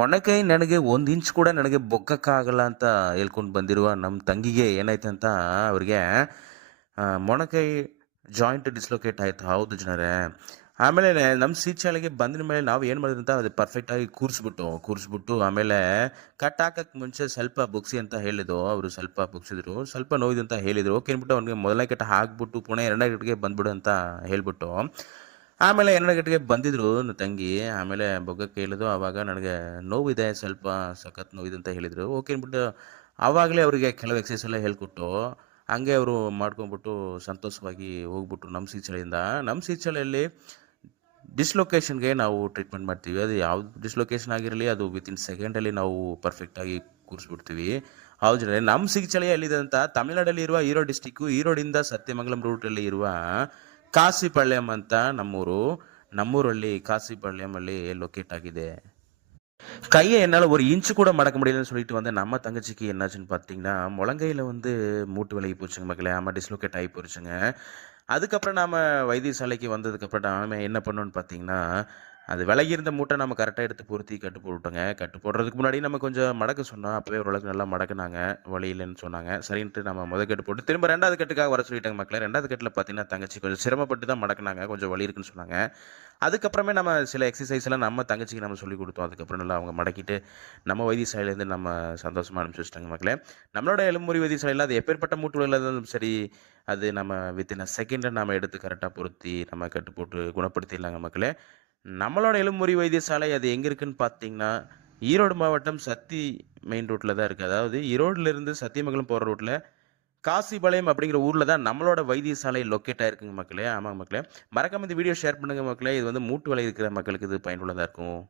ಮೊಣಕೈ ನನಗೆ 1 ಇಂಚ್ ಕೂಡ ನನಗೆ ಬೊಕ್ಕಕ್ಕಾಗಲ್ಲ ಅಂತ ಹೇಳ್ಕೊಂಡು ಬಂದಿರುವ ನಮ್ಮ ತಂಗಿಗೆ ಏನಾಯ್ತು ಅಂತ ಅವ್ರಿಗೆ ಮೊಣಕೈ ಜಾಯಿಂಟ್ ಡಿಸ್ಲೊಕೇಟ್ ಆಯ್ತು. ಹೌದು ಜನರೇ. ಆಮೇಲೆ ನಮ್ಮ ಶಾಲೆಗೆ ಬಂದ ಮೇಲೆ ನಾವು ಏನು ಮಾಡಿದ್ವಿ ಅಂತ ಅದು ಪರ್ಫೆಕ್ಟಾಗಿ ಕೂರಿಸ್ಬಿಟ್ಟು ಆಮೇಲೆ ಕಟ್ ಹಾಕಕ್ಕೆ ಮುಂಚೆ ಸ್ವಲ್ಪ ಬುಗ್ಸಿ ಅಂತ ಹೇಳಿದ್ರು. ಅವರು ಸ್ವಲ್ಪ ಬುಗ್ಸಿದ್ರು, ಸ್ವಲ್ಪ ನೋವಿದೆ ಅಂತ ಹೇಳಿದರು. ಓಕೆ ಅಂದ್ಬಿಟ್ಟು ಅವ್ನಿಗೆ ಮೊದಲನೇ ಕಟ್ ಹಾಕ್ಬಿಟ್ಟು ಪುನಃ ಎರಡನೇ ಕಟ್ಗೆ ಬಂದ್ಬಿಡು ಅಂತ ಹೇಳ್ಬಿಟ್ಟು ಆಮೇಲೆ ಎರಡನೇ ಗಂಟೆಗೆ ಬಂದಿದ್ರು ನನ್ನ ತಂಗಿ. ಆಮೇಲೆ ಬೊಗಕ್ಕೆ ಹೇಳಿದ್ರು. ಆವಾಗ ನನಗೆ ನೋವಿದೆ, ಸ್ವಲ್ಪ ಸಖತ್ ನೋವಿದೆ ಅಂತ ಹೇಳಿದರು. ಓಕೆ ಅಂದ್ಬಿಟ್ಟು ಆವಾಗಲೇ ಅವರಿಗೆ ಕೆಲವು ಎಕ್ಸಸೈಸ್ ಎಲ್ಲ ಹೇಳ್ಕೊಟ್ಟು ಹಂಗೆ ಅವರು ಮಾಡ್ಕೊಂಬಿಟ್ಟು ಸಂತೋಷವಾಗಿ ಹೋಗ್ಬಿಟ್ರು ನಮ್ಮ ಶಾಲೆಯಿಂದ. ನಮ್ಮ ಶಾಲೆಯಲ್ಲಿ ಡಿಸ್ಲೊಕೇಶನ್ಗೆ ನಾವು ಟ್ರೀಟ್ಮೆಂಟ್ ಮಾಡ್ತೀವಿ. ಅದು ಯಾವ್ದು ಡಿಸ್ಲೊಕೇಶನ್ ಆಗಿರಲಿ ಅದು ವಿತಿನ್ ಸೆಕೆಂಡಲ್ಲಿ ನಾವು ಪರ್ಫೆಕ್ಟಾಗಿ ಕೂರಿಸ್ಬಿಡ್ತೀವಿ. ಹೌದು, ನಮ್ಮ ಶಾಲೆ ಎಲ್ಲಿದೆ ಅಂತ ತಮಿಳ್ನಾಡಲ್ಲಿ ಇರುವ ಈರೋಡ್ ಡಿಸ್ಟಿಕ್ಕು, ಈರೋಡಿಂದ ಸತ್ಯಮಂಗಲಂ ರೂಟಲ್ಲಿ ಇರುವ ಕಾಸಿಪಳ್ಯಂ ಅಂತ ನಮ್ಮೂರಲ್ಲಿ காசிபாளையமಲ್ಲಿ லொக்கேட் ஆகிது. கையை என்னால் ஒரு இன்ச்சு கூட மடக்க முடியலன்னு சொல்லிட்டு வந்து நம்ம தங்கச்சிக்கு என்னாச்சுன்னு பார்த்தீங்கன்னா, முழங்கையில் வந்து மூட்டு விலகி போச்சுங்க மக்களே. ஆமாம், டிஸ்லொகேட் ஆகி போச்சுங்க. அதுக்கப்புறம் நாம் வைத்தியசாலைக்கு வந்ததுக்கப்புறம் நாம் என்ன பண்ணோன்னு பார்த்தீங்கன்னா, அது விலகி இருந்த மூட்டை நம்ம கரெக்டாக எடுத்து பொருத்தி கட்டு போட்டுட்டோங்க. கட்டு போடுறதுக்கு முன்னாடி நம்ம கொஞ்சம் மடக்க சொன்னோம். அப்போவே ஓரளவுக்கு நல்லா மடக்குனாங்க, வலி இல்லைன்னு சொன்னாங்க. சரின்ட்டு நம்ம முதல் கட்டு போட்டு திரும்ப 2வது கட்டுக்காக வர சொல்லிட்டாங்க மக்களே. 2வது கட்டில் பார்த்தீங்கன்னா தங்கச்சி கொஞ்சம் சிரமப்பட்டு தான் மடக்குனாங்க, கொஞ்சம் வலி இருக்குன்னு சொன்னாங்க. அதுக்கப்புறமே நம்ம சில எக்ஸசைஸ்லாம் நம்ம தங்கச்சிக்கு நம்ம சொல்லிக் கொடுத்தோம். அதுக்கப்புறம் நல்லா அவங்க மடக்கிட்டு நம்ம வைத்தியசாலையிலேருந்து நம்ம சந்தோஷமாக அனுப்பிச்சி வச்சிட்டாங்க மக்களே. நம்மளோட எலும்புமுறி வைத்தியசாலையில் அது எப்பேற்பட்ட மூட்டு வலியில் இருந்தாலும் சரி, அது நம்ம வித்தின் செகண்டில் நம்ம எடுத்து கரெக்டாக பொருத்தி நம்ம கட்டு போட்டு குணப்படுத்திடலாங்க மக்களே. நம்மளோட எலும்புமுறி வைத்தியசாலை அது எங்கே இருக்குன்னு பார்த்தீங்கன்னா, ஈரோடு மாவட்டம் சத்தி மெயின் ரோட்டில் தான் இருக்குது. அதாவது ஈரோடுலேருந்து சத்தியமங்கலம் போகிற ரோட்டில் காசிபாளையம் அப்படிங்கிற ஊரில் தான் நம்மளோட வைத்தியசாலை லொக்கேட் ஆகிருக்குங்க மக்களே. ஆமாங்க மக்களே. மறக்காம இந்த வீடியோ ஷேர் பண்ணுங்கள் மக்களே. இது வந்து மூட்டு வலி இருக்கிற மக்களுக்கு இது பயனுள்ளதாக இருக்கும்.